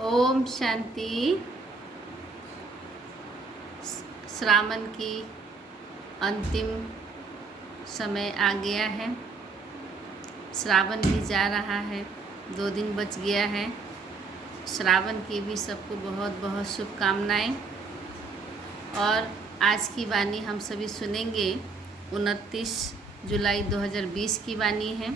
ओम शांति। श्रावण की अंतिम समय आ गया है। श्रावण भी जा रहा है, 2 दिन बच गया है। श्रावण की भी सबको बहुत बहुत शुभकामनाएं। और आज की वाणी हम सभी सुनेंगे। 29 जुलाई 2020 की वाणी है।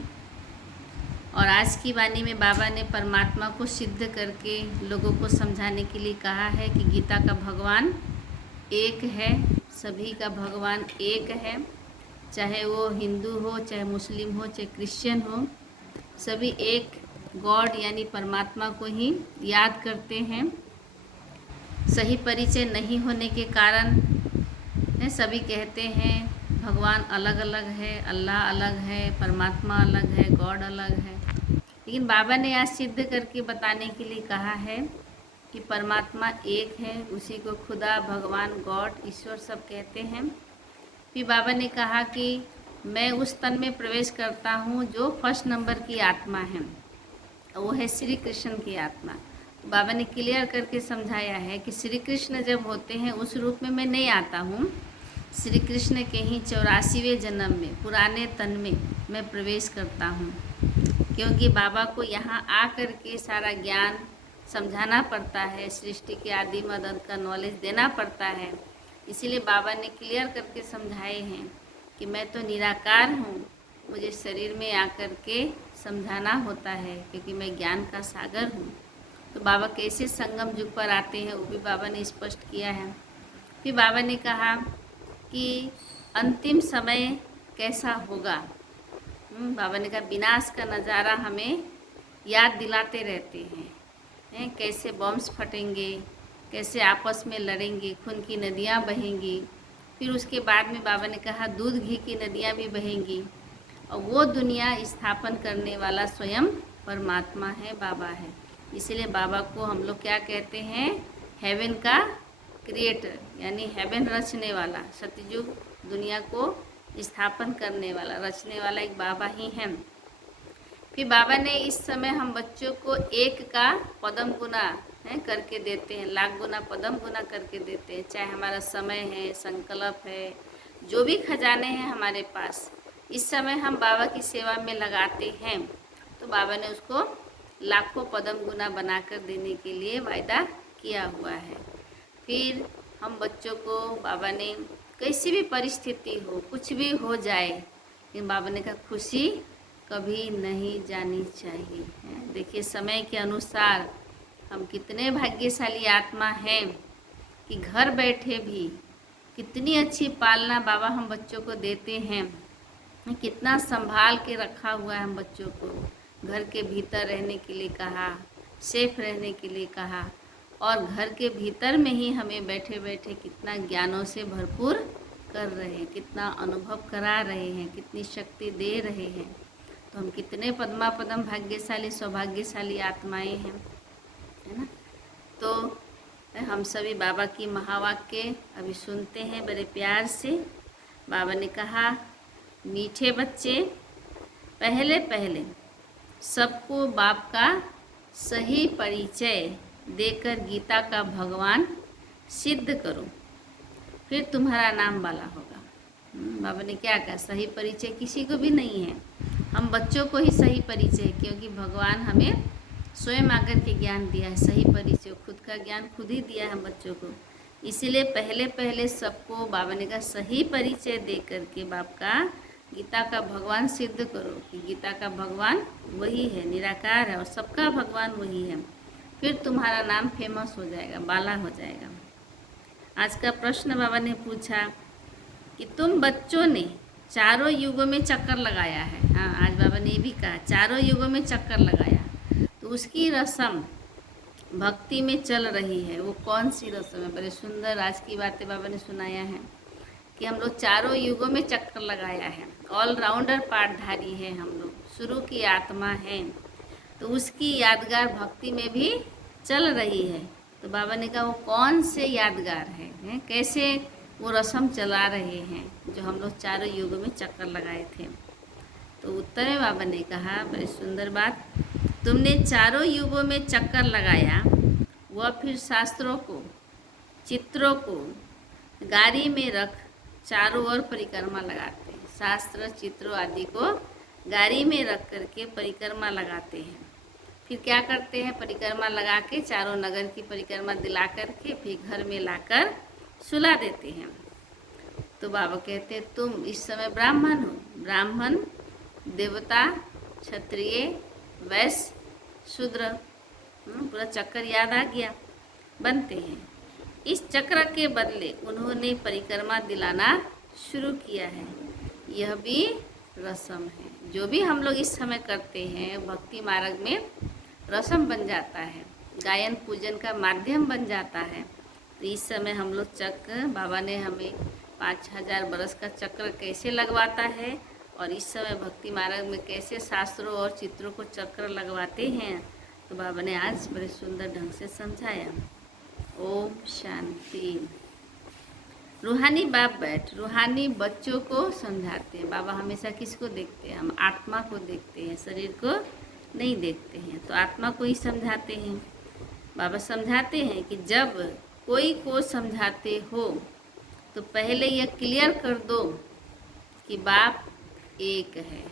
और आज की वाणी में बाबा ने परमात्मा को सिद्ध करके लोगों को समझाने के लिए कहा है कि गीता का भगवान एक है, सभी का भगवान एक है। चाहे वो हिंदू हो, चाहे मुस्लिम हो, चाहे क्रिश्चियन हो, सभी एक गॉड यानी परमात्मा को ही याद करते हैं। सही परिचय नहीं होने के कारण सभी कहते हैं भगवान अलग अलग है, अल्लाह अलग है, परमात्मा अलग है, गॉड अलग है। लेकिन बाबा ने आज सिद्ध करके बताने के लिए कहा है कि परमात्मा एक है, उसी को खुदा, भगवान, गॉड, ईश्वर सब कहते हैं। फिर बाबा ने कहा कि मैं उस तन में प्रवेश करता हूँ जो फर्स्ट नंबर की आत्मा है, वो है श्री कृष्ण की आत्मा। तो बाबा ने क्लियर करके समझाया है कि श्री कृष्ण जब होते हैं उस रूप में मैं नहीं आता हूँ। श्री कृष्ण के ही 84वें जन्म में पुराने तन में मैं प्रवेश करता हूँ, क्योंकि बाबा को यहाँ आकर के सारा ज्ञान समझाना पड़ता है, सृष्टि के आदि मद अंत का नॉलेज देना पड़ता है। इसीलिए बाबा ने क्लियर करके समझाए हैं कि मैं तो निराकार हूँ, मुझे शरीर में आकर के समझाना होता है, क्योंकि मैं ज्ञान का सागर हूँ। तो बाबा कैसे संगम युग पर आते हैं वो भी बाबा ने स्पष्ट किया है। फिर बाबा ने कहा कि अंतिम समय कैसा होगा। बाबा ने कहा विनाश का नज़ारा हमें याद दिलाते रहते हैं, कैसे बम्स फटेंगे, कैसे आपस में लड़ेंगे, खून की नदियाँ बहेंगी। फिर उसके बाद में बाबा ने कहा दूध घी की नदियाँ भी बहेंगी। और वो दुनिया स्थापन करने वाला स्वयं परमात्मा है, बाबा है। इसलिए बाबा को हम लोग क्या कहते हैं, हेवन का क्रिएटर, यानी हेवन रचने वाला, सतयुग दुनिया को स्थापन करने वाला, रचने वाला एक बाबा ही हैं। फिर बाबा ने इस समय हम बच्चों को एक का पदम गुना करके देते हैं, लाख गुना पदम गुना करके देते हैं। चाहे हमारा समय है, संकल्प है, जो भी खजाने हैं हमारे पास, इस समय हम बाबा की सेवा में लगाते हैं तो बाबा ने उसको लाखों पदम गुना बनाकर देने के लिए वायदा किया हुआ है। फिर हम बच्चों को बाबा ने कैसी भी परिस्थिति हो, कुछ भी हो जाए, लेकिन बाबा ने कहा खुशी कभी नहीं जानी चाहिए। देखिए समय के अनुसार हम कितने भाग्यशाली आत्मा हैं कि घर बैठे भी कितनी अच्छी पालना बाबा हम बच्चों को देते हैं, कितना संभाल के रखा हुआ है हम बच्चों को। घर के भीतर रहने के लिए कहा, सेफ रहने के लिए कहा, और घर के भीतर में ही हमें बैठे बैठे कितना ज्ञानों से भरपूर कर रहे हैं, कितना अनुभव करा रहे हैं, कितनी शक्ति दे रहे हैं। तो हम कितने पद्मा पदम भाग्यशाली, सौभाग्यशाली आत्माएं हैं, है ना। तो हम सभी बाबा की महावाक्य अभी सुनते हैं बड़े प्यार से। बाबा ने कहा मीठे बच्चे, पहले पहले सबको बाप का सही परिचय देकर गीता का भगवान सिद्ध करो, फिर तुम्हारा नाम वाला होगा। बाबा ने क्या कहा, सही परिचय किसी को भी नहीं है, हम बच्चों को ही सही परिचय, क्योंकि भगवान हमें स्वयं आकर के ज्ञान दिया है। सही परिचय, खुद का ज्ञान खुद ही दिया है हम बच्चों को। इसीलिए पहले पहले सबको बाबा ने कहा सही परिचय दे करके बाप का गीता का भगवान सिद्ध करो कि गीता का भगवान वही है, निराकार है, और सबका भगवान वही है। फिर तुम्हारा नाम फेमस हो जाएगा, बाला हो जाएगा। आज का प्रश्न बाबा ने पूछा कि तुम बच्चों ने चारों युगों में चक्कर लगाया है। हाँ, आज बाबा ने ये भी कहा चारों युगों में चक्कर लगाया, तो उसकी रस्म भक्ति में चल रही है। वो कौन सी रस्म है? बड़े सुंदर आज की बातें बाबा ने सुनाया है कि हम लोग चारों युगों में चक्कर लगाया है, ऑलराउंडर पाठधारी है हम लोग, शुरू की आत्मा है, तो उसकी यादगार भक्ति में भी चल रही है। तो बाबा ने कहा वो कौन से यादगार हैं, कैसे वो रस्म चला रहे हैं जो हम लोग चारों युगों में चक्कर लगाए थे। तो उत्तर में बाबा ने कहा बड़ी सुंदर बात, तुमने चारों युगों में चक्कर लगाया वह फिर शास्त्रों को, चित्रों को गाड़ी में रख चारों ओर परिक्रमा लगाते हैं। शास्त्र, चित्रों आदि को गाड़ी में रख करके परिक्रमा लगाते हैं। फिर क्या करते हैं, परिक्रमा लगा के चारों नगर की परिक्रमा दिला करके फिर घर में लाकर सुला देते हैं। तो बाबा कहते हैं तुम इस समय ब्राह्मण हो। ब्राह्मण, देवता, क्षत्रिय, वैश्य, शूद्र, पूरा चक्कर याद आ गया, बनते हैं। इस चक्र के बदले उन्होंने परिक्रमा दिलाना शुरू किया है। यह भी रस्म है। जो भी हम लोग इस समय करते हैं भक्ति मार्ग में रस्म बन जाता है, गायन पूजन का माध्यम बन जाता है। तो इस समय हम लोग चक्र, बाबा ने हमें 5000 बरस का चक्र कैसे लगवाता है और इस समय भक्ति मार्ग में कैसे शास्त्रों और चित्रों को चक्र लगवाते हैं, तो बाबा ने आज बड़े सुंदर ढंग से समझाया। ओम शांति। रूहानी बाप बैठ रूहानी बच्चों को समझाते हैं। बाबा हमेशा किसको देखते हैं, हम आत्मा को देखते हैं, शरीर को नहीं देखते हैं। तो आत्मा को ही समझाते हैं। बाबा समझाते हैं कि जब कोई को समझाते हो तो पहले यह क्लियर कर दो कि बाप एक है।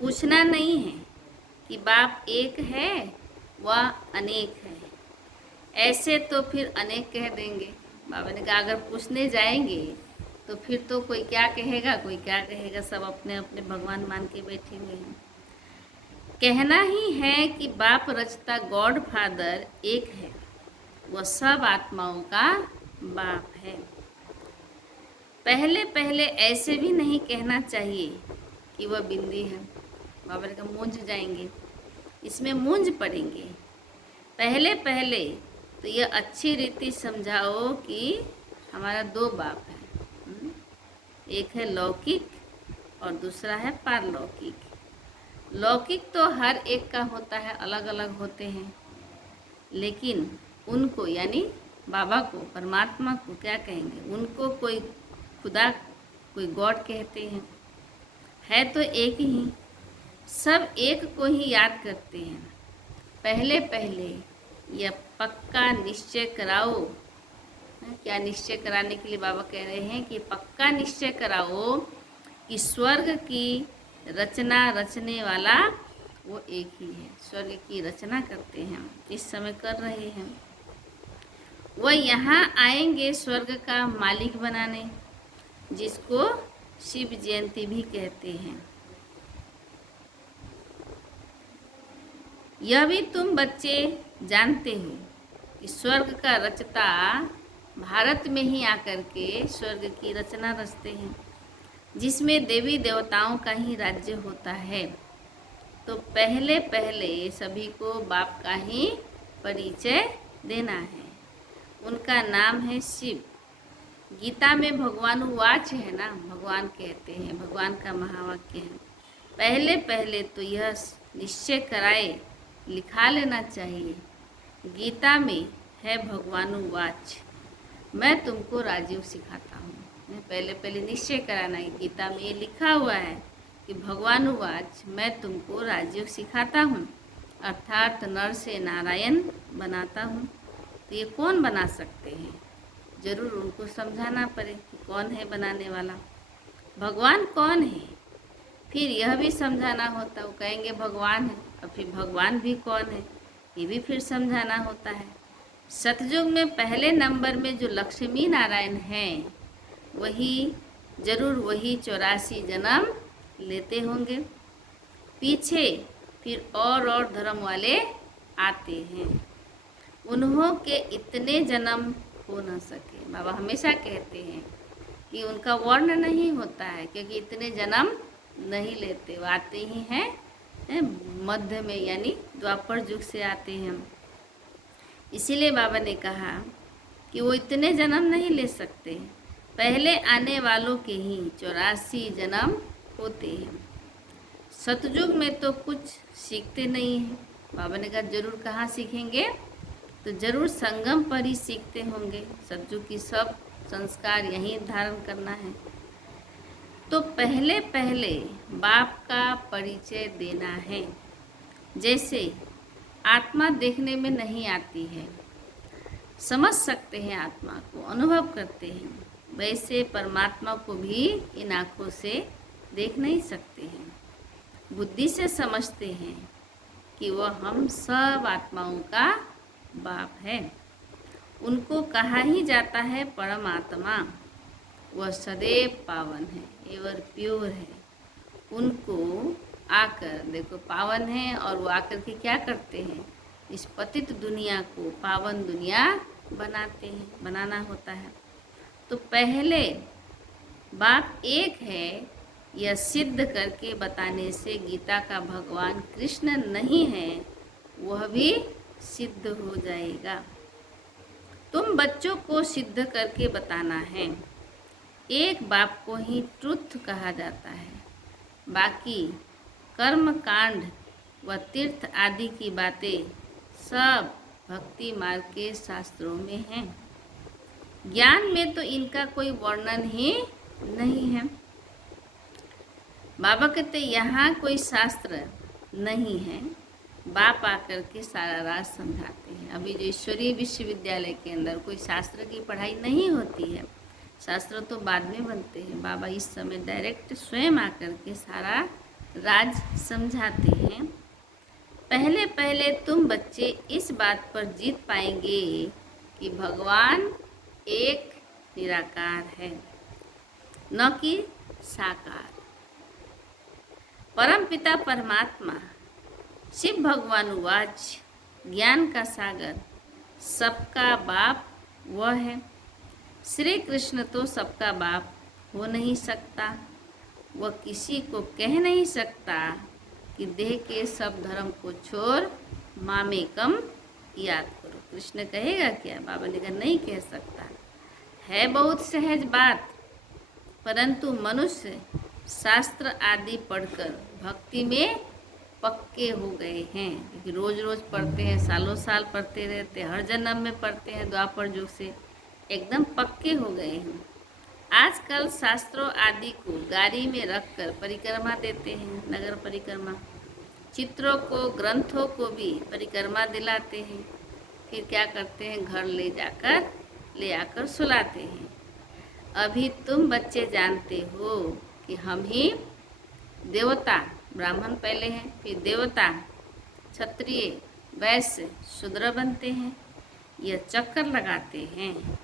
पूछना नहीं है कि बाप एक है व अनेक है, ऐसे तो फिर अनेक कह देंगे। बाबा ने कहा अगर पूछने जाएंगे तो फिर तो कोई क्या कहेगा, कोई क्या कहेगा, सब अपने अपने भगवान मान के बैठे हुए हैं। कहना ही है कि बाप रचता गॉड फादर एक है, वह सब आत्माओं का बाप है। पहले पहले ऐसे भी नहीं कहना चाहिए कि वह बिंदी है। बाबा ने कहा मूंझ जाएंगे, इसमें मूंझ पड़ेंगे। पहले पहले तो यह अच्छी रीति समझाओ कि हमारा दो बाप है, एक है लौकिक और दूसरा है पारलौकिक। लौकिक तो हर एक का होता है, अलग अलग होते हैं, लेकिन उनको यानी बाबा को, परमात्मा को क्या कहेंगे, उनको कोई खुदा, कोई गॉड कहते हैं। है तो एक ही, सब एक को ही याद करते हैं। पहले पहले यह पक्का निश्चय कराओ। क्या निश्चय कराने के लिए बाबा कह रहे हैं कि पक्का निश्चय कराओ कि स्वर्ग की रचना रचने वाला वो एक ही है। स्वर्ग की रचना करते हैं, इस समय कर रहे हैं। वह यहाँ आएंगे स्वर्ग का मालिक बनाने, जिसको शिव जयंती भी कहते हैं। यह भी तुम बच्चे जानते हो कि स्वर्ग का रचता भारत में ही आकर के स्वर्ग की रचना रचते हैं, जिसमें देवी देवताओं का ही राज्य होता है। तो पहले पहले सभी को बाप का ही परिचय देना है। उनका नाम है शिव। गीता में भगवान वाच है ना, भगवान कहते हैं, भगवान का महावाक्य है। पहले पहले तो यह निश्चय कराए, लिखा लेना चाहिए। गीता में है भगवान वाच, मैं तुमको राजयोग सिखाता हूँ। पहले पहले निश्चय कराना है। गीता में ये लिखा हुआ है कि भगवान वाच, मैं तुमको राजयोग सिखाता हूँ, अर्थात नर से नारायण बनाता हूँ। तो ये कौन बना सकते हैं, जरूर उनको समझाना पड़े कि कौन है बनाने वाला, भगवान कौन है। फिर यह भी समझाना होता है, वो कहेंगे भगवान है, और फिर भगवान भी कौन है ये भी फिर समझाना होता है। सतयुग में पहले नंबर में जो लक्ष्मी नारायण हैं, वही जरूर वही 84 जन्म लेते होंगे। पीछे फिर और धर्म वाले आते हैं, उन्हों के इतने जन्म हो न सके। बाबा हमेशा कहते हैं कि उनका वर्ण नहीं होता है, क्योंकि इतने जन्म नहीं लेते, वो आते ही हैं मध्य में, यानी द्वापर युग से आते हैं। इसीलिए बाबा ने कहा कि वो इतने जन्म नहीं ले सकते, पहले आने वालों के ही 84 जन्म होते हैं। सतयुग में तो कुछ सीखते नहीं हैं। बाबा ने कहा जरूर कहाँ सीखेंगे, तो जरूर संगम पर ही सीखते होंगे। सतयुग की सब संस्कार यहीं धारण करना है। तो पहले पहले बाप का परिचय देना है। जैसे आत्मा देखने में नहीं आती है, समझ सकते हैं, आत्मा को अनुभव करते हैं, वैसे परमात्मा को भी इन आँखों से देख नहीं सकते हैं। बुद्धि से समझते हैं कि वह हम सब आत्माओं का बाप है। उनको कहा ही जाता है परमात्मा। वह सदैव पावन है, एवर प्योर है। उनको आकर देखो, पावन है और वो आकर के क्या करते हैं, इस पतित दुनिया को पावन दुनिया बनाते हैं, बनाना होता है। तो पहले बाप एक है यह सिद्ध करके बताने से गीता का भगवान कृष्ण नहीं है, वह भी सिद्ध हो जाएगा। तुम बच्चों को सिद्ध करके बताना है। एक बाप को ही ट्रुथ कहा जाता है, बाकी कर्म कांड व तीर्थ आदि की बातें सब भक्ति मार्ग के शास्त्रों में हैं। ज्ञान में तो इनका कोई वर्णन ही नहीं है। बाबा कहते यहाँ कोई शास्त्र नहीं है, बाप आकर के सारा राज समझाते हैं। अभी जो ईश्वरीय विश्वविद्यालय के अंदर कोई शास्त्र की पढ़ाई नहीं होती है, शास्त्र तो बाद में बनते हैं। बाबा इस समय डायरेक्ट स्वयं आकर के सारा राज समझाते हैं। पहले पहले तुम बच्चे इस बात पर जीत पाएंगे कि भगवान एक निराकार है, न कि साकार। परमपिता परमात्मा शिव भगवान उवाच, ज्ञान का सागर सबका बाप वह है। श्री कृष्ण तो सबका बाप हो नहीं सकता। वह किसी को कह नहीं सकता कि देह के सब धर्म को छोड़ मामेकम याद करो। कृष्ण कहेगा क्या? बाबा ने कहा नहीं कह सकता। है बहुत सहज बात, परंतु मनुष्य शास्त्र आदि पढ़कर भक्ति में पक्के हो गए हैं। क्योंकि रोज रोज पढ़ते हैं, सालों साल पढ़ते रहते हैं, हर जन्म में पढ़ते हैं, द्वापर युग से एकदम पक्के हो गए हैं। आजकल शास्त्रों आदि को गाड़ी में रखकर परिक्रमा देते हैं, नगर परिक्रमा। चित्रों को, ग्रंथों को भी परिक्रमा दिलाते हैं। फिर क्या करते हैं, घर ले आकर सुलाते हैं। अभी तुम बच्चे जानते हो कि हम ही देवता, ब्राह्मण पहले हैं, फिर देवता, क्षत्रिय, वैश्य, शूद्र बनते हैं। यह चक्कर लगाते हैं।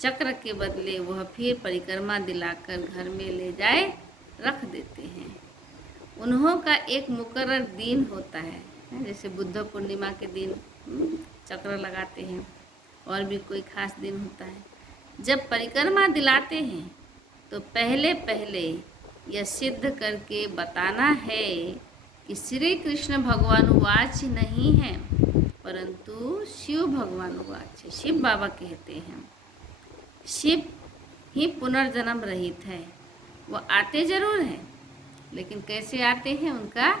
चक्र के बदले वह फिर परिक्रमा दिलाकर घर में ले जाए रख देते हैं। उन्हों का एक मुकर्रर दिन होता है, जैसे बुद्ध पूर्णिमा के दिन चक्र लगाते हैं, और भी कोई खास दिन होता है। जब परिक्रमा दिलाते हैं तो पहले पहले यह सिद्ध करके बताना है कि श्री कृष्ण भगवान वाच नहीं है, परंतु शिव भगवान वाच है। शिव बाबा कहते हैं शिव ही पुनर्जन्म रहित है। वो आते जरूर हैं, लेकिन कैसे आते हैं, उनका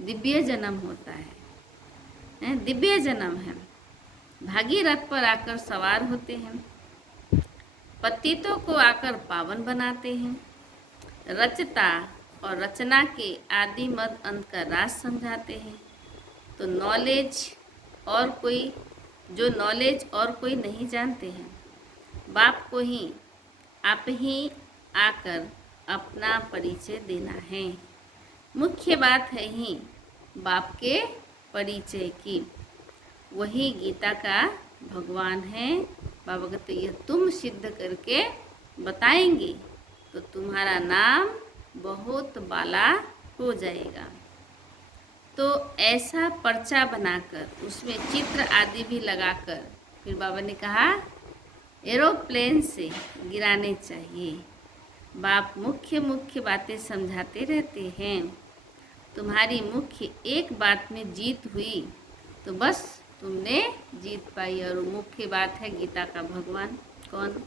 दिव्य जन्म होता है, दिव्य जन्म है। भागीरथ पर आकर सवार होते हैं, पतितों को आकर पावन बनाते हैं, रचता और रचना के आदि मद अंत का राज समझाते हैं। तो नॉलेज और कोई नहीं जानते हैं। बाप को ही आप ही आकर अपना परिचय देना है। मुख्य बात है ही बाप के परिचय की। वही गीता का भगवान है। बाबा कहते यह तुम सिद्ध करके बताएंगे तो तुम्हारा नाम बहुत बाला हो जाएगा। तो ऐसा पर्चा बनाकर उसमें चित्र आदि भी लगाकर फिर बाबा ने कहा एरोप्लेन से गिराने चाहिए। बाप मुख्य बातें समझाते रहते हैं। तुम्हारी मुख्य एक बात में जीत हुई तो बस तुमने जीत पाई। और मुख्य बात है गीता का भगवान कौन।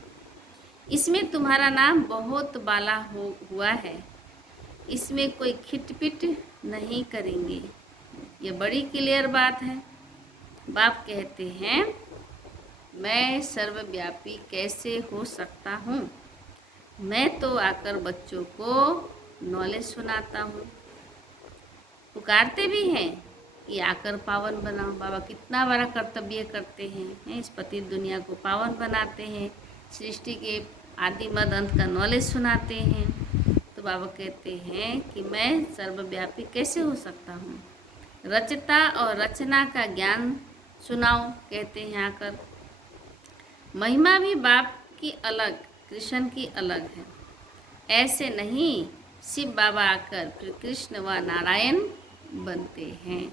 इसमें तुम्हारा नाम बहुत बाला हुआ है। इसमें कोई खिटपिट नहीं करेंगे। ये बड़ी क्लियर बात है। बाप कहते हैं मैं सर्वव्यापी कैसे हो सकता हूँ। मैं तो आकर बच्चों को नॉलेज सुनाता हूँ। पुकारते भी हैं कि आकर पावन बनाओ। बाबा कितना बड़ा कर्तव्य करते हैं, इस पतित दुनिया को पावन बनाते हैं, सृष्टि के आदि मध्य अंत का नॉलेज सुनाते हैं। तो बाबा कहते हैं कि मैं सर्वव्यापी कैसे हो सकता हूँ, रचता और रचना का ज्ञान सुनाओ, कहते हैं आकर। महिमा भी बाप की अलग, कृष्ण की अलग है। ऐसे नहीं शिव बाबा आकर फिर कृष्ण व नारायण बनते हैं,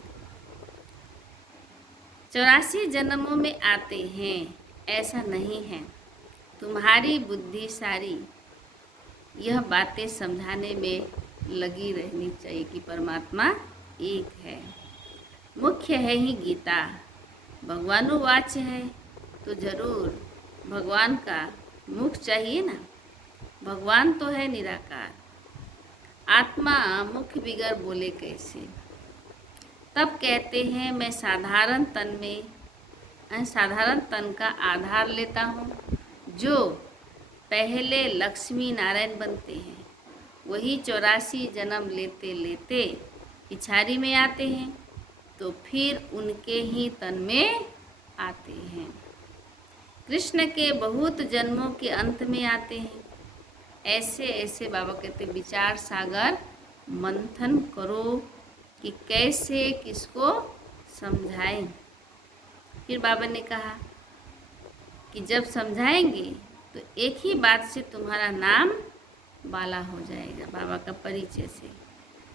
84 जन्मों में आते हैं, ऐसा नहीं है। तुम्हारी बुद्धि सारी यह बातें समझाने में लगी रहनी चाहिए कि परमात्मा एक है। मुख्य है ही गीता, भगवानुवाच्य है तो जरूर भगवान का मुख चाहिए ना। भगवान तो है निराकार, आत्मा मुख बिगर बोले कैसे। तब कहते हैं मैं साधारण तन का आधार लेता हूँ। जो पहले लक्ष्मी नारायण बनते हैं वही 84 जन्म लेते लेते पिछाड़ी में आते हैं, तो फिर उनके ही तन में आते हैं। कृष्ण के बहुत जन्मों के अंत में आते हैं। ऐसे ऐसे बाबा कहते विचार सागर मंथन करो कि कैसे किसको समझाएं। फिर बाबा ने कहा कि जब समझाएंगे तो एक ही बात से तुम्हारा नाम बाला हो जाएगा। बाबा का परिचय से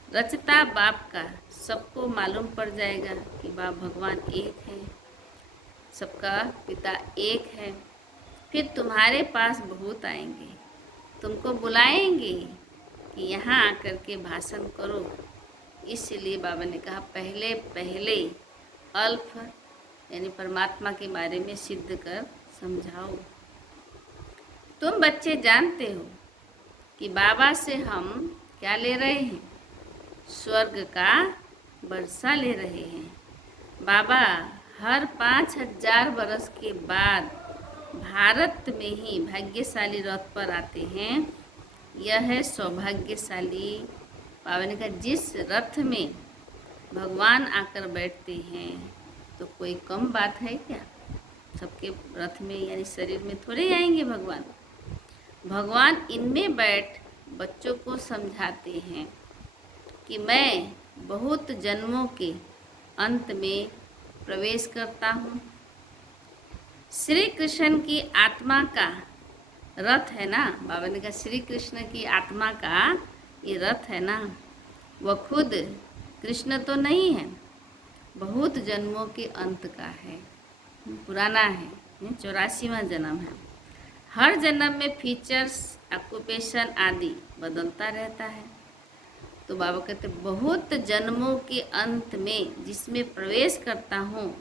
रचता बाप का सबको मालूम पड़ जाएगा कि बाप भगवान एक है, सबका पिता एक है। फिर तुम्हारे पास बहुत आएंगे, तुमको बुलाएंगे कि यहाँ आकर के भाषण करो। इसलिए बाबा ने कहा पहले पहले अल्फ यानी परमात्मा के बारे में सिद्ध कर समझाओ। तुम बच्चे जानते हो कि बाबा से हम क्या ले रहे हैं, स्वर्ग का वर्षा ले रहे हैं। बाबा हर 5000 वर्ष के बाद भारत में ही भाग्यशाली रथ पर आते हैं। यह है सौभाग्यशाली। बाबा ने कहा जिस रथ में भगवान आकर बैठते हैं तो कोई कम बात है क्या। सबके रथ में यानी शरीर में थोड़े आएंगे भगवान। भगवान इनमें बैठ बच्चों को समझाते हैं कि मैं बहुत जन्मों के अंत में प्रवेश करता हूँ। श्री कृष्ण की आत्मा का रथ है ना, बाबा ने कहा श्री कृष्ण की आत्मा का ये रथ है ना, वह खुद कृष्ण तो नहीं है, बहुत जन्मों के अंत का है, पुराना है, 84वां जन्म है। हर जन्म में फीचर्स ऑक्यूपेशन आदि बदलता रहता है। तो बाबा कहते बहुत जन्मों के अंत में जिसमें प्रवेश करता हूँ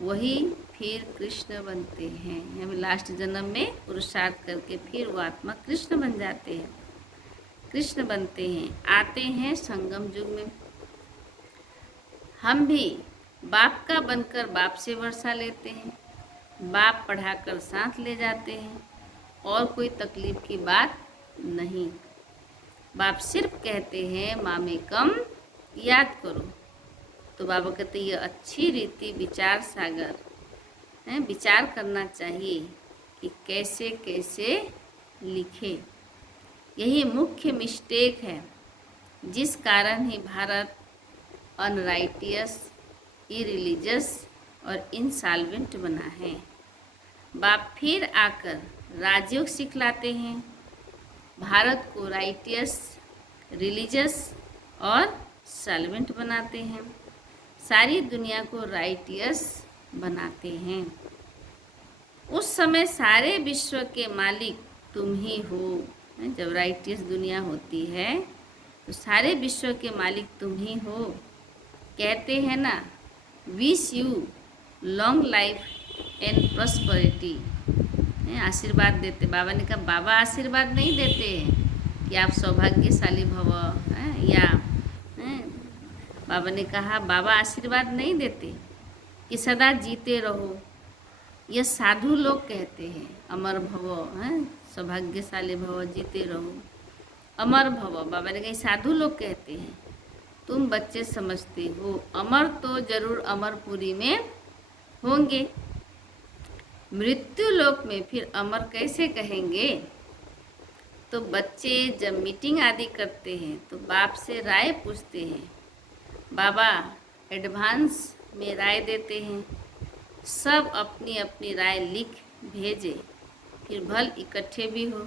वही फिर कृष्ण बनते हैं। हमें लास्ट जन्म में पुरुषार्थ करके फिर वो आत्मा कृष्ण बन जाते हैं, कृष्ण बनते हैं, आते हैं संगम युग में। हम भी बाप का बनकर बाप से वर्षा लेते हैं, बाप पढ़ाकर साथ ले जाते हैं, और कोई तकलीफ की बात नहीं। बाप सिर्फ कहते हैं माँ में कम याद करो। तो बाबा कहते ये अच्छी रीति विचार सागर है, विचार करना चाहिए कि कैसे कैसे लिखे। यही मुख्य मिस्टेक है जिस कारण ही भारत अनराइटियस, इरिलीजियस और इंसॉल्वेंट बना है। बाप फिर आकर राजयोग सिखलाते हैं, भारत को राइटियस, रिलीजियस और सॉल्वेंट बनाते हैं, सारी दुनिया को राइटियस बनाते हैं। उस समय सारे विश्व के मालिक तुम ही हो। जब राइटियस दुनिया होती है तो सारे विश्व के मालिक तुम ही हो। कहते हैं ना wish you long life and prosperity, आशीर्वाद देते। बाबा ने कहा बाबा आशीर्वाद नहीं देते हैं कि आप सौभाग्यशाली भव, या बाबा ने कहा बाबा आशीर्वाद नहीं देते कि सदा जीते रहो। यह साधु लोग कहते हैं अमर भव, सौभाग्यशाली भव, जीते रहो, अमर भव। बाबा ने कहा साधु लोग कहते हैं। तुम बच्चे समझते हो, अमर तो जरूर अमरपुरी में होंगे, मृत्यु लोक में फिर अमर कैसे कहेंगे। तो बच्चे जब मीटिंग आदि करते हैं तो बाप से राय पूछते हैं, बाबा एडवांस में राय देते हैं, सब अपनी अपनी राय लिख भेजे, फिर भल इकट्ठे भी हो।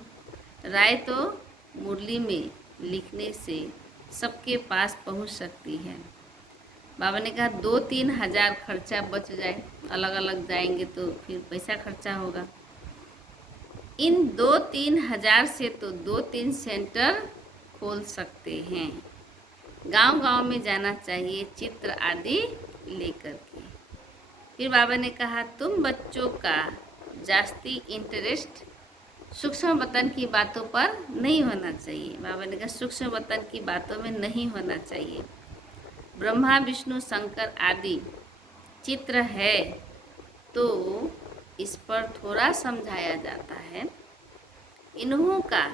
राय तो मुरली में लिखने से सबके पास पहुंच सकती है। बाबा ने कहा 2-3 हज़ार खर्चा बच जाए, अलग अलग जाएंगे तो फिर पैसा खर्चा होगा। इन 2-3 हज़ार से तो 2-3 सेंटर खोल सकते हैं। गांव गांव में जाना चाहिए चित्र आदि लेकर के। फिर बाबा ने कहा तुम बच्चों का जास्ती इंटरेस्ट सूक्ष्म वतन की बातों पर नहीं होना चाहिए। बाबा ने कहा सूक्ष्म वतन की बातों में नहीं होना चाहिए। ब्रह्मा विष्णु शंकर आदि चित्र है तो इस पर थोड़ा समझाया जाता है। इन्हों का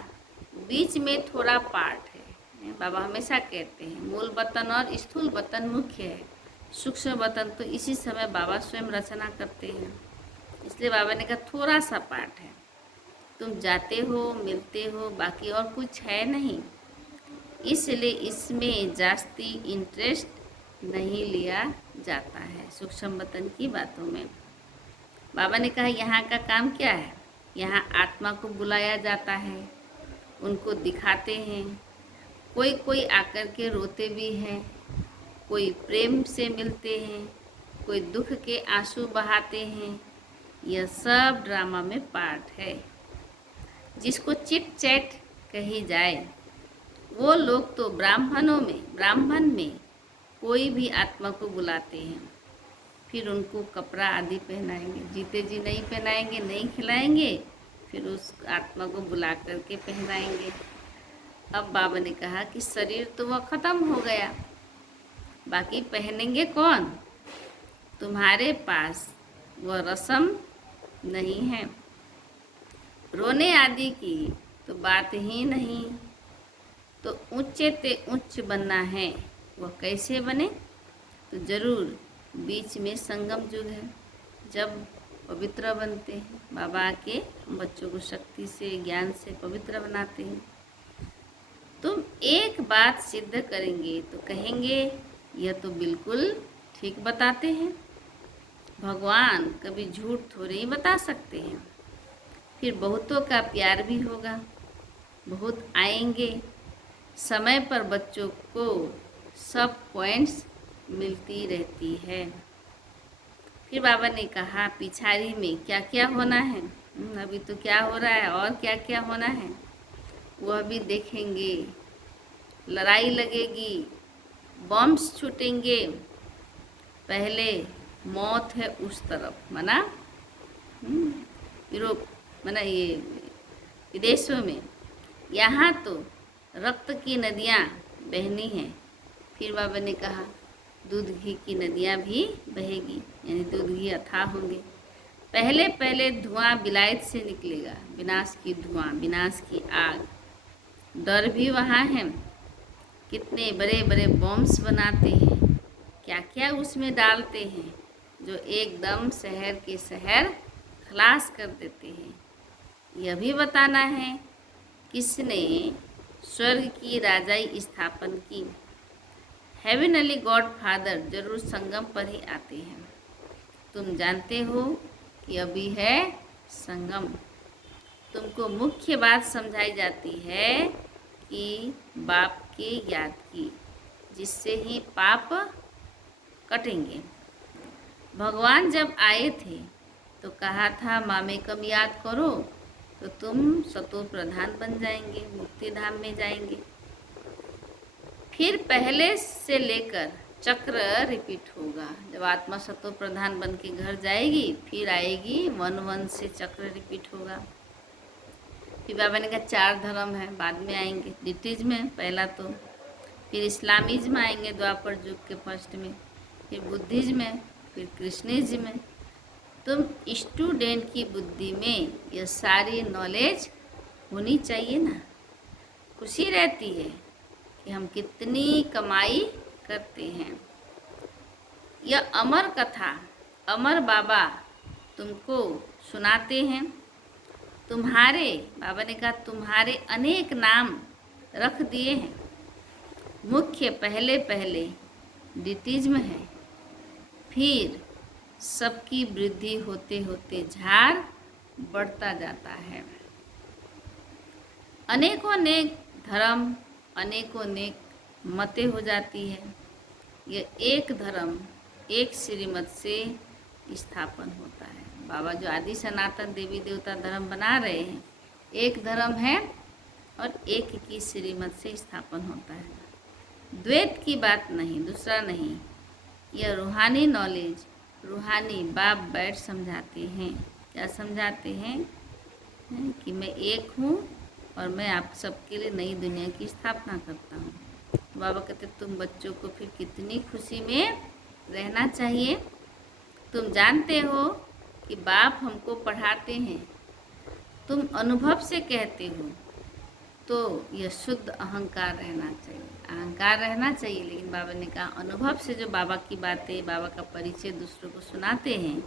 बीच में थोड़ा पार्ट है। बाबा हमेशा कहते हैं मूल वतन और स्थूल वतन मुख्य है, सूक्ष्म वतन तो इसी समय बाबा स्वयं रचना करते हैं। इसलिए बाबा ने कहा थोड़ा सा पार्ट है, तुम जाते हो मिलते हो, बाकी और कुछ है नहीं, इसलिए इसमें जास्ती इंटरेस्ट नहीं लिया जाता है सूक्ष्म वतन की बातों में। बाबा ने कहा यहाँ का काम क्या है, यहाँ आत्मा को बुलाया जाता है, उनको दिखाते हैं, कोई कोई आकर के रोते भी हैं, कोई प्रेम से मिलते हैं, कोई दुख के आंसू बहाते हैं। यह सब ड्रामा में पार्ट है। जिसको चिट चैट कही जाए वो लोग तो ब्राह्मण में कोई भी आत्मा को बुलाते हैं, फिर उनको कपड़ा आदि पहनाएंगे, जीते जी नहीं पहनाएंगे, नहीं खिलाएंगे, फिर उस आत्मा को बुला करके पहनाएंगे। अब बाबा ने कहा कि शरीर तो वह ख़त्म हो गया, बाकी पहनेंगे कौन। तुम्हारे पास वह रस्म नहीं है, रोने आदि की तो बात ही नहीं। तो ऊंचे ते उच्च बनना है, वह कैसे बने, तो ज़रूर बीच में संगम युग है, जब पवित्र बनते हैं। बाबा के हम बच्चों को शक्ति से ज्ञान से पवित्र बनाते हैं। तुम एक बात सिद्ध करेंगे तो कहेंगे यह तो बिल्कुल ठीक बताते हैं, भगवान कभी झूठ थोड़े ही बता सकते हैं। फिर बहुतों का प्यार भी होगा, बहुत आएंगे, समय पर बच्चों को सब पॉइंट्स मिलती रहती है। फिर बाबा ने कहा पिछाड़ी में क्या क्या होना है, अभी तो क्या हो रहा है और क्या क्या होना है वह भी देखेंगे। लड़ाई लगेगी, बॉम्ब्स छूटेंगे, पहले मौत है उस तरफ मना यूरोप मना ये विदेशों में, यहाँ तो रक्त की नदियाँ बहनी हैं। फिर बाबा ने कहा दूध घी की नदियाँ भी बहेगी, यानी दूध घी अथाह होंगे। पहले पहले धुआं विलायत से निकलेगा, विनाश की धुआं, विनाश की आग। डर भी वहाँ है, कितने बड़े बड़े बॉम्ब्स बनाते हैं, क्या क्या उसमें डालते हैं जो एकदम शहर के शहर खलास कर देते हैं। यह भी बताना है किसने स्वर्ग की राजाई स्थापन की। हेवनली गॉड फादर जरूर संगम पर ही आते हैं। तुम जानते हो कि अभी है संगम। तुमको मुख्य बात समझाई जाती है कि बाप की याद की, जिससे ही पाप कटेंगे। भगवान जब आए थे तो कहा था मामेकम याद करो तो तुम सतो प्रधान बन जाएंगे, मुक्ति धाम में जाएंगे। फिर पहले से लेकर चक्र रिपीट होगा। जब आत्मा सतो प्रधान बन के घर जाएगी फिर आएगी 1-1 से चक्र रिपीट होगा। फिर बाबा ने कहा 4 धर्म है, बाद में आएंगे डिटीज में पहला तो, फिर इस्लामिज्म आएंगे द्वापर युग के फर्स्ट में, फिर बुद्धिज्म में, फिर कृष्णिज्म में। तुम स्टूडेंट की बुद्धि में यह सारी नॉलेज होनी चाहिए ना। खुशी रहती है कि हम कितनी कमाई करते हैं। यह अमर कथा अमर बाबा तुमको सुनाते हैं। तुम्हारे बाबा ने कहा तुम्हारे अनेक नाम रख दिए हैं। मुख्य पहले पहले डिटिज्म है, फिर सबकी वृद्धि होते होते झाड़ बढ़ता जाता है। अनेकों अनेक धर्म अनेकों अनेक मतें हो जाती है। यह एक धर्म एक श्रीमत से स्थापन होता है। बाबा जो आदि सनातन देवी देवता धर्म बना रहे हैं, एक धर्म है और एक की श्रीमत से स्थापन होता है। द्वैत की बात नहीं, दूसरा नहीं। यह रूहानी नॉलेज रूहानी बाप बैठ समझाते हैं। क्या समझाते हैं? कि मैं एक हूँ और मैं आप सबके लिए नई दुनिया की स्थापना करता हूँ। तो बाबा कहते तुम बच्चों को फिर कितनी खुशी में रहना चाहिए। तुम जानते हो कि बाप हमको पढ़ाते हैं, तुम अनुभव से कहते हो, तो यह शुद्ध अहंकार रहना चाहिए। अहंकार रहना चाहिए, लेकिन बाबा ने कहा अनुभव से जो बाबा की बातें बाबा का परिचय दूसरों को सुनाते हैं,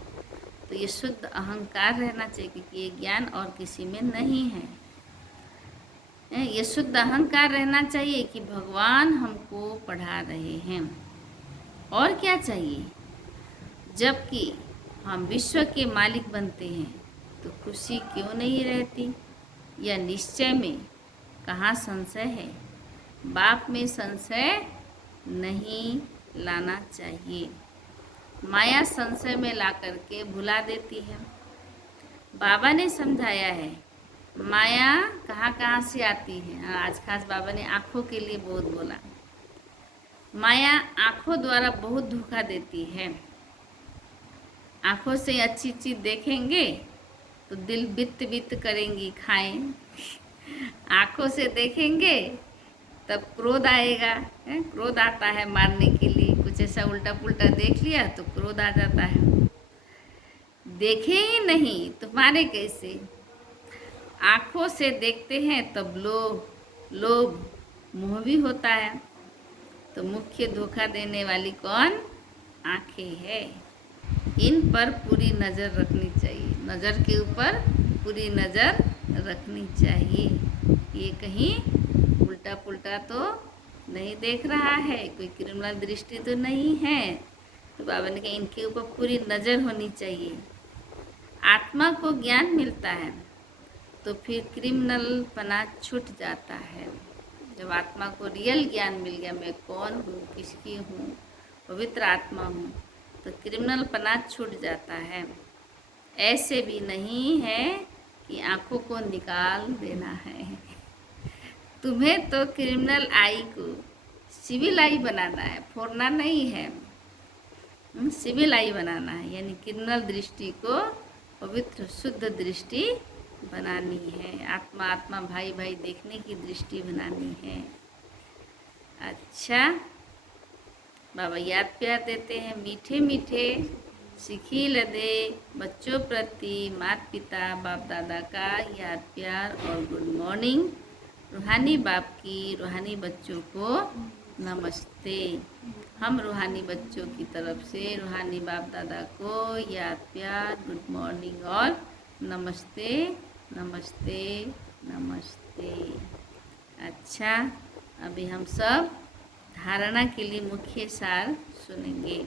तो ये शुद्ध अहंकार रहना चाहिए, क्योंकि ये ज्ञान और किसी में नहीं है। ये शुद्ध अहंकार रहना चाहिए कि भगवान हमको पढ़ा रहे हैं। और क्या चाहिए? जबकि हम विश्व के मालिक बनते हैं तो खुशी क्यों नहीं रहती? यह निश्चय में कहाँ संशय है? बाप में संशय नहीं लाना चाहिए। माया संशय में ला करके भुला देती है। बाबा ने समझाया है माया कहाँ कहाँ से आती है। आज खास बाबा ने आँखों के लिए बहुत बोला। माया आँखों द्वारा बहुत धोखा देती है। आँखों से अच्छी चीज़ देखेंगे तो दिल बित्त बित्त करेंगी, खाएं। आँखों से देखेंगे तब क्रोध आएगा, क्रोध आता है मारने के लिए। कुछ ऐसा उल्टा पुल्टा देख लिया तो क्रोध आ जाता है। देखे ही नहीं तो मारे कैसे? आँखों से देखते हैं तब लोभ मोह भी होता है। तो मुख्य धोखा देने वाली कौन? आँखें है। इन पर पूरी नज़र रखनी चाहिए। नज़र के ऊपर पूरी नज़र रखनी चाहिए। ये कहीं उल्टा पुल्टा तो नहीं देख रहा है, कोई क्रिमिनल दृष्टि तो नहीं है। तो बाबा ने कहा इनके ऊपर पूरी नज़र होनी चाहिए। आत्मा को ज्ञान मिलता है तो फिर क्रिमिनल पना छूट जाता है। जब आत्मा को रियल ज्ञान मिल गया, मैं कौन हूँ, किसकी हूँ, पवित्र आत्मा हूँ, तो क्रिमिनल पना छूट जाता है। ऐसे भी नहीं है कि आँखों को निकाल देना है। तुम्हें तो क्रिमिनल आई को सिविल आई बनाना है, फोड़ना नहीं है। सिविल आई बनाना है, यानी क्रिमिनल दृष्टि को पवित्र शुद्ध दृष्टि बनानी है। आत्मा आत्मा भाई भाई देखने की दृष्टि बनानी है। अच्छा, बाबा याद प्यार देते हैं। मीठे मीठे सिखी लदे बच्चों प्रति माता पिता बाप दादा का याद प्यार और गुड मॉर्निंग। रूहानी बाप की रूहानी बच्चों को नमस्ते। हम रूहानी बच्चों की तरफ से रूहानी बाप दादा को याद प्यार, गुड मॉर्निंग और नमस्ते नमस्ते नमस्ते। अच्छा, अभी हम सब धारणा के लिए मुख्य सार सुनेंगे।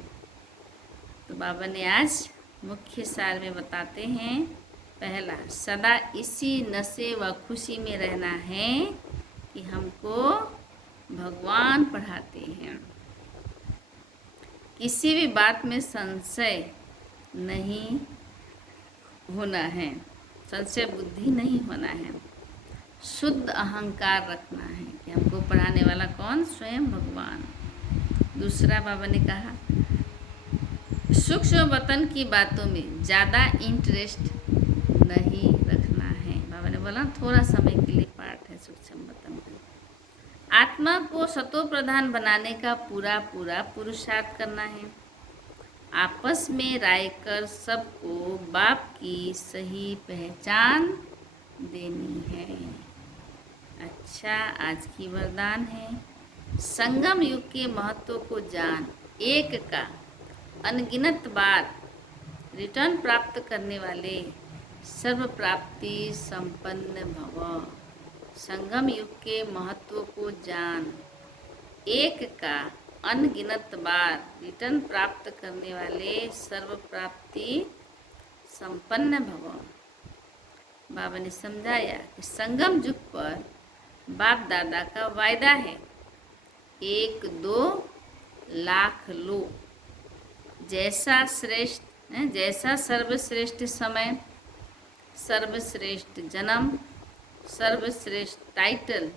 तो बाबा ने आज मुख्य सार में बताते हैं। पहला, सदा इसी नशे व खुशी में रहना है कि हमको भगवान पढ़ाते हैं। किसी भी बात में संशय नहीं होना है, संशय बुद्धि नहीं होना है। शुद्ध अहंकार रखना है कि हमको पढ़ाने वाला कौन? स्वयं भगवान। दूसरा, बाबा ने कहा सूक्ष्म वतन की बातों में ज़्यादा इंटरेस्ट नहीं रखना है। बाबा ने बोला थोड़ा समय के लिए पाठ है सूक्ष्म वतन का। आत्मा को सतो प्रधान बनाने का पूरा पूरा पुरुषार्थ करना है। आपस में राय कर सबको बाप की सही पहचान देनी है। अच्छा, आज की वरदान है संगम युग के महत्व को जान, एक का अनगिनत बार रिटर्न प्राप्त करने वाले सर्व प्राप्ति संपन्न भव। संगम युग के महत्व को जान, एक का अनगिनत बार रिटर्न प्राप्त करने वाले सर्व प्राप्ति संपन्न भव। बाबा ने समझाया कि संगम युग पर बाप दादा का वायदा है, 1-2 लाख लो। जैसा सर्वश्रेष्ठ समय, सर्वश्रेष्ठ जन्म, सर्वश्रेष्ठ टाइटल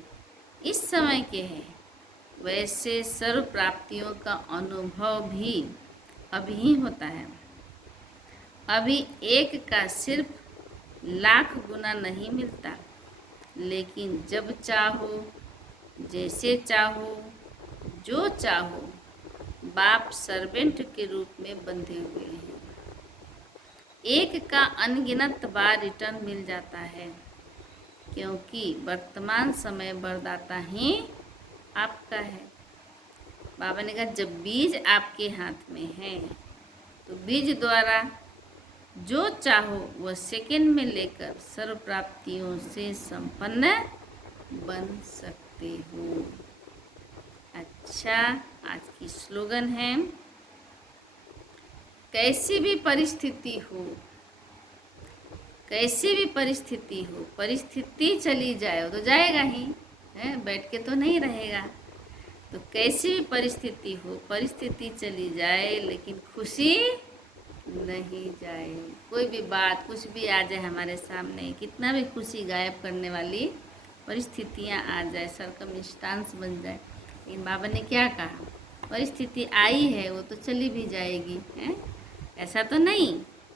इस समय के हैं, वैसे सर्व प्राप्तियों का अनुभव भी अभी होता है। अभी एक का सिर्फ लाख गुना नहीं मिलता, लेकिन जब चाहो, जैसे चाहो, जो चाहो, बाप सर्वेंट के रूप में बंधे हुए हैं। एक का अनगिनत बार रिटर्न मिल जाता है, क्योंकि वर्तमान समय वरदाता ही आपका है। बाबा ने कहा जब बीज आपके हाथ में है तो बीज द्वारा जो चाहो वह सेकंड में लेकर सर्व प्राप्तियों से संपन्न बन सकते हो। अच्छा, आज की स्लोगन है, कैसी भी परिस्थिति हो, कैसी भी परिस्थिति हो, परिस्थिति चली जाए तो जाएगा ही है, बैठ के तो नहीं रहेगा। तो कैसी भी परिस्थिति हो, परिस्थिति चली जाए लेकिन खुशी नहीं जाए। कोई भी बात कुछ भी आ जाए हमारे सामने, कितना भी खुशी गायब करने वाली परिस्थितियां आ जाए, सरकमस्टांस बन जाए, लेकिन बाबा ने क्या कहा, परिस्थिति आई है वो तो चली भी जाएगी है, ऐसा तो नहीं।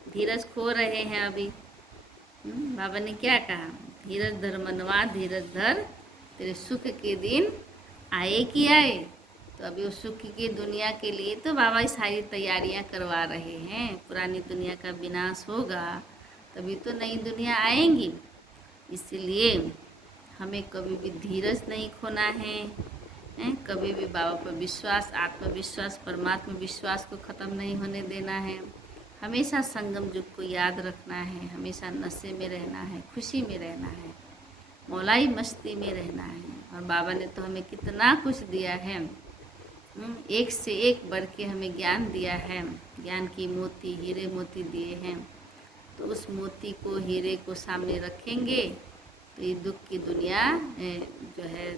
धीरज खो रहे हैं अभी। बाबा ने क्या कहा, धीरज धर मनवा, धीरज धर, तेरे सुख के दिन आए कि आए। तो अभी उस सुख की दुनिया के लिए तो बाबा सारी तैयारियां करवा रहे हैं। पुरानी दुनिया का विनाश होगा तभी तो नई दुनिया आएंगी। इसलिए हमें कभी भी धीरज नहीं खोना है, कभी भी बाबा पर विश्वास, आत्मविश्वास, परमात्मा विश्वास को ख़त्म नहीं होने देना है। हमेशा संगम युग को याद रखना है, हमेशा नशे में रहना है, खुशी में रहना है, मौलाई मस्ती में रहना है। और बाबा ने तो हमें कितना कुछ दिया है, एक से एक बढ़ के हमें ज्ञान दिया है, ज्ञान की मोती, हीरे मोती दिए हैं। तो उस मोती को, हीरे को सामने रखेंगे तो ये दुख की दुनिया जो है,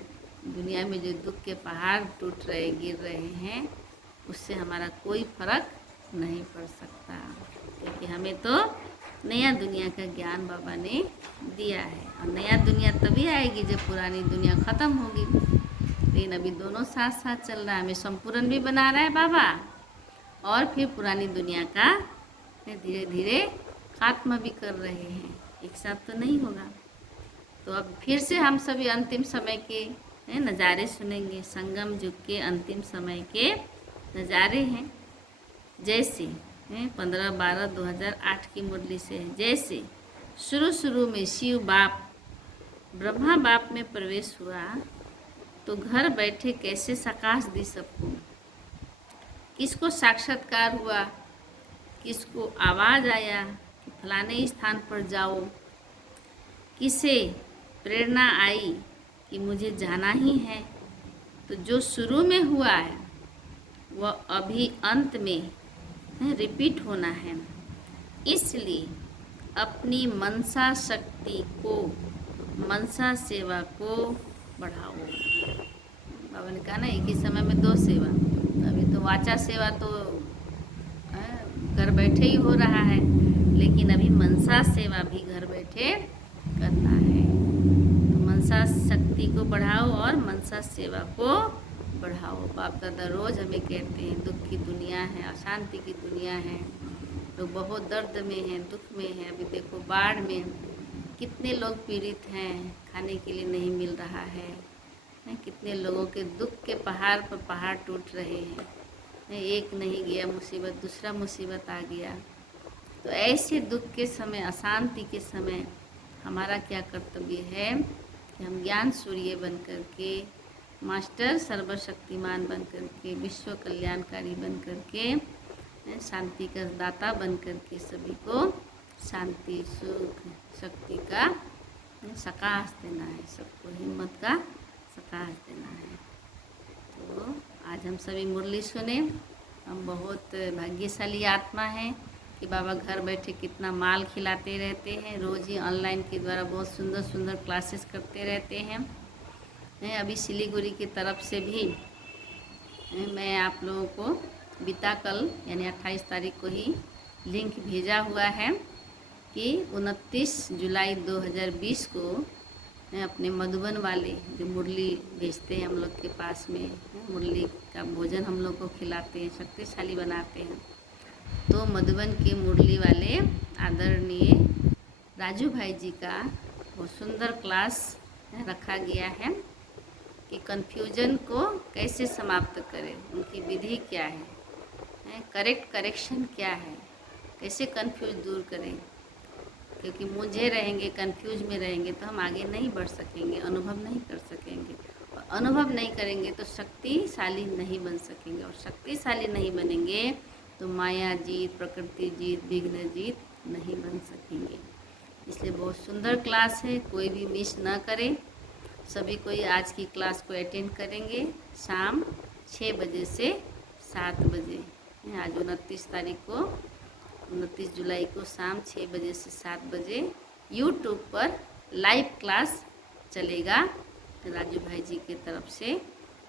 दुनिया में जो दुख के पहाड़ टूट रहे, गिर रहे हैं, उससे हमारा कोई फर्क नहीं पड़ सकता, क्योंकि हमें तो नया दुनिया का ज्ञान बाबा ने दिया है। और नया दुनिया तभी आएगी जब पुरानी दुनिया ख़त्म होगी। लेकिन अभी दोनों साथ साथ चल रहा है, हमें संपूर्ण भी बना रहा है बाबा, और फिर पुरानी दुनिया का धीरे धीरे खात्मा भी कर रहे हैं, एक साथ तो नहीं होगा। तो अब फिर से हम सभी अंतिम समय के नज़ारे सुनेंगे। संगम युग के अंतिम समय के नज़ारे हैं, जैसे 15/12/2008 की मुरली से है। जैसे शुरू में शिव बाप ब्रह्मा बाप में प्रवेश हुआ तो घर बैठे कैसे सकाश दी सबको, किसको साक्षात्कार हुआ, किसको आवाज़ आया कि फलाने स्थान पर जाओ, किसे प्रेरणा आई कि मुझे जाना ही है। तो जो शुरू में हुआ है वह अभी अंत में रिपीट होना है। इसलिए अपनी मनसा शक्ति को, मनसा सेवा को बढ़ाओ। बाबा ने कहा ना, एक ही समय में 2 सेवा। अभी तो वाचा सेवा तो घर बैठे ही हो रहा है, लेकिन अभी मनसा सेवा भी घर बैठे करना है। तो मनसा शक्ति को बढ़ाओ और मनसा सेवा को बढ़ाओ। बाप दादा रोज़ हमें कहते हैं दुख की दुनिया है, अशांति की दुनिया है, लोग बहुत दर्द में हैं, दुख में हैं। अभी देखो बाढ़ में कितने लोग पीड़ित हैं, खाने के लिए नहीं मिल रहा है, कितने लोगों के दुख के पहाड़ पर पहाड़ टूट रहे हैं। एक नहीं गया मुसीबत, दूसरा मुसीबत आ गया। तो ऐसे दुख के समय, अशांति के समय हमारा क्या कर्तव्य है कि हम ज्ञान सूर्य बन कर के मास्टर सर्वशक्तिमान बन करके, विश्व कल्याणकारी बन करके, शांति का दाता बन करके सभी को शांति सुख शक्ति का सकाश देना है, सबको हिम्मत का सकाश देना है। तो आज हम सभी मुरली सुने। हम बहुत भाग्यशाली आत्मा हैं कि बाबा घर बैठे कितना माल खिलाते रहते हैं। रोज़ ही ऑनलाइन के द्वारा बहुत सुंदर सुंदर क्लासेस करते रहते हैं। अभी सिलीगुड़ी की तरफ से भी मैं आप लोगों को बीता कल यानी 28 तारीख को ही लिंक भेजा हुआ है कि 29 जुलाई 2020 को अपने मधुबन वाले जो मुरली भेजते हैं हम लोग के पास में, मुरली का भोजन हम लोग को खिलाते हैं, शक्तिशाली बनाते हैं। तो मधुबन के मुरली वाले आदरणीय राजू भाई जी का वो सुंदर क्लास रखा गया है कि कन्फ्यूजन को कैसे समाप्त करें, उनकी विधि क्या है, करेक्शन क्या है, कैसे कन्फ्यूज दूर करें। क्योंकि मुझे रहेंगे कन्फ्यूज में रहेंगे तो हम आगे नहीं बढ़ सकेंगे, अनुभव नहीं कर सकेंगे, और अनुभव नहीं करेंगे तो शक्तिशाली नहीं बन सकेंगे, और शक्तिशाली नहीं बनेंगे तो माया जीत, प्रकृति जीत, विघ्न जीत नहीं बन सकेंगे। इसलिए बहुत सुंदर क्लास है, कोई भी मिस ना करें। सभी कोई आज की क्लास को अटेंड करेंगे शाम 6 बजे से 7 बजे। आज 29 तारीख को 29 जुलाई को शाम 6 बजे से 7 बजे यूट्यूब पर लाइव क्लास चलेगा राजू भाई जी की तरफ से।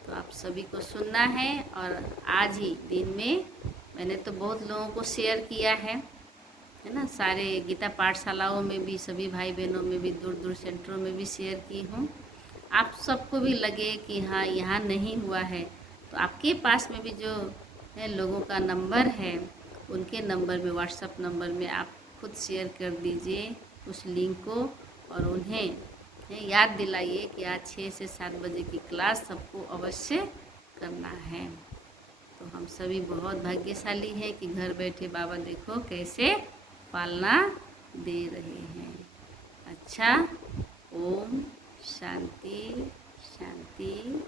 तो आप सभी को सुनना है। और आज ही दिन में मैंने तो बहुत लोगों को शेयर किया है ना, सारे गीता पाठशालाओं में भी, सभी भाई बहनों में भी, दूर दूर सेंटरों में भी शेयर की हूँ। आप सबको भी लगे कि हाँ यहाँ नहीं हुआ है तो आपके पास में भी जो है लोगों का नंबर है, उनके नंबर में, व्हाट्सएप नंबर में आप खुद शेयर कर दीजिए उस लिंक को, और उन्हें याद दिलाइए कि आज 6 से 7 बजे की क्लास सबको अवश्य करना है। तो हम सभी बहुत भाग्यशाली हैं कि घर बैठे बाबा देखो कैसे पालना दे रहे हैं। अच्छा, ओम शांति शांति।